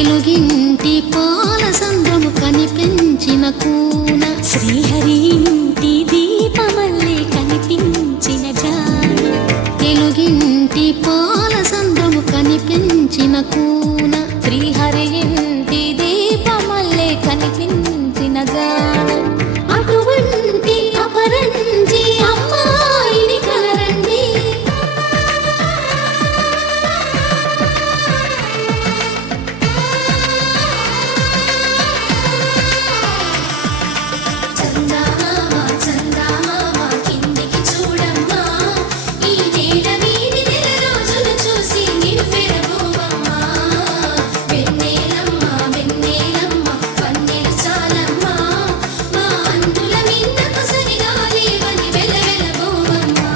తెలుగింటి పాల సంద్రము కనిపించిన కూన శ్రీహరి ఇంటి దీపమల్లే కనిపించిన జాన తెలుగింటి పాల సంద్రము కనిపించిన కూన శ్రీహరి ఇంటి దీపమల్లే కనిపించిన జాన అటువంటి అపరంజి అమ్మాయిని కలరండి చందమామ చందమామ కిందికి చూడమ్మా ఈ నేల వీడి నెల రోజులు చూసి నివ్వెరబోవమ్మా వెన్నెలమ్మ వెన్నెలమ్మ పన్నెలు చాలమ్మా మా అందుల మిన్నకు సరిగా లేవని వెలవెలబోవమ్మా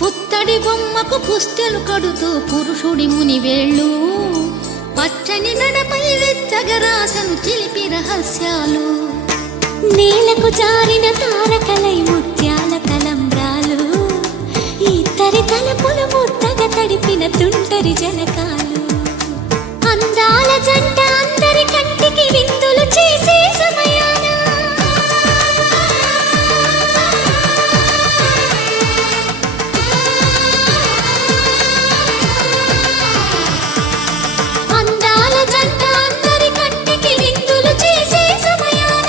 పుత్తడి బొమ్మకు పుస్తెలు కడుతూ పురుషుడి ముని వేళ్ళు పచ్చని నడపై వెచ్చగరాసను చిలిపి రహస్యాలు నేలకు జారిన తారకలై ముత్యాల తలంబ్రాలు ఇద్దరి తలపులు ముద్దగా తడిపిన తుంటరి జలకాలు అందాల జంట అందరి కంటికి విందులు చేసే సమయాన అందాల జంట అందరి కంటికి విందులు చేసే సమయాన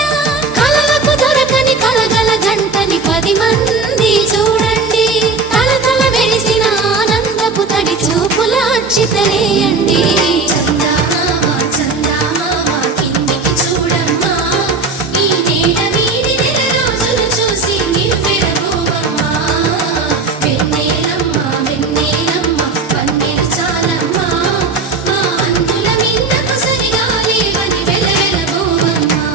కలలకు దొరకని కలగల జంటని 10 మంది చూడండి తలతల వెలిసిన ఆనందపు తడి చూపుల అచ్చితలేయండి చందమామ చందమామ కిందికి చూడమ్మా ఈ నేల వీడి నెల రోజులు చూసి నివ్వెరబోవమ్మా వెన్నెలమ్మ వెన్నెలమ్మ పన్నెలు చాలమ్మా మా అందుల మిన్నకు సరిగా లేవని వెలవెలబోవమ్మా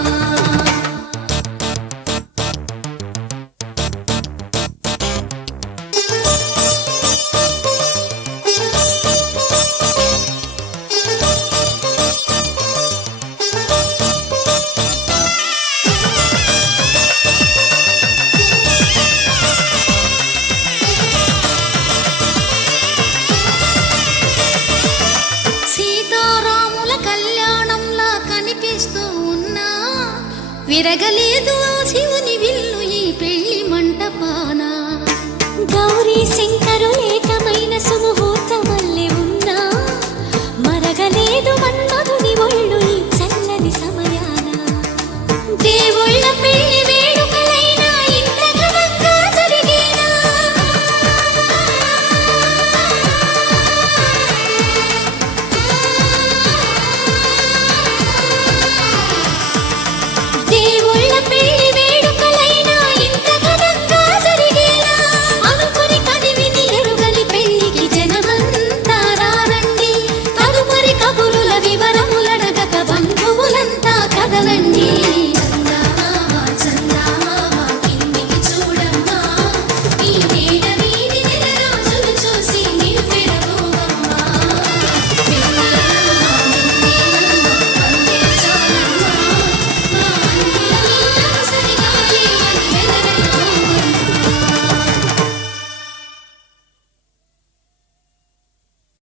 సీతారాముల కళ్యాణంలా కనిపిస్తూ ఉన్నా విరగలేదు